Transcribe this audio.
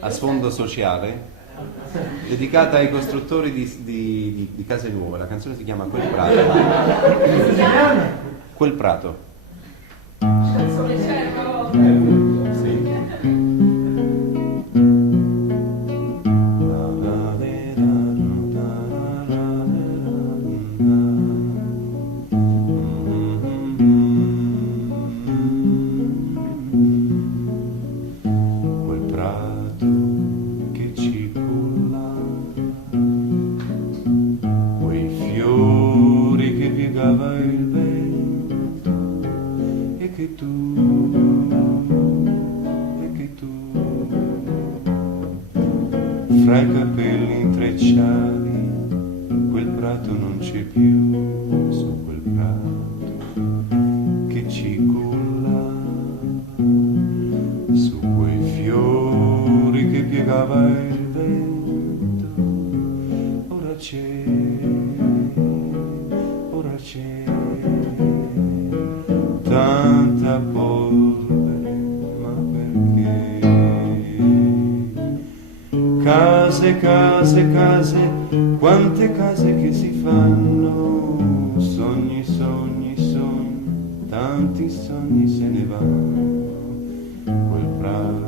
a sfondo sociale, dedicata ai costruttori di case nuove. La canzone si chiama Quel Prato. Quel Prato. Sì. Quel prato che ci culla, quei fiori che piegava il vento, e che tu, fra i capelli intrecciati, quel prato non c'è più, su quel prato che ci culla, su quei fiori che piegava il vento, ora c'è tanta polvere, ma perché? Case, case, case, quante case che si fanno, sogni, sogni, sogni, tanti sogni se ne vanno, quel prato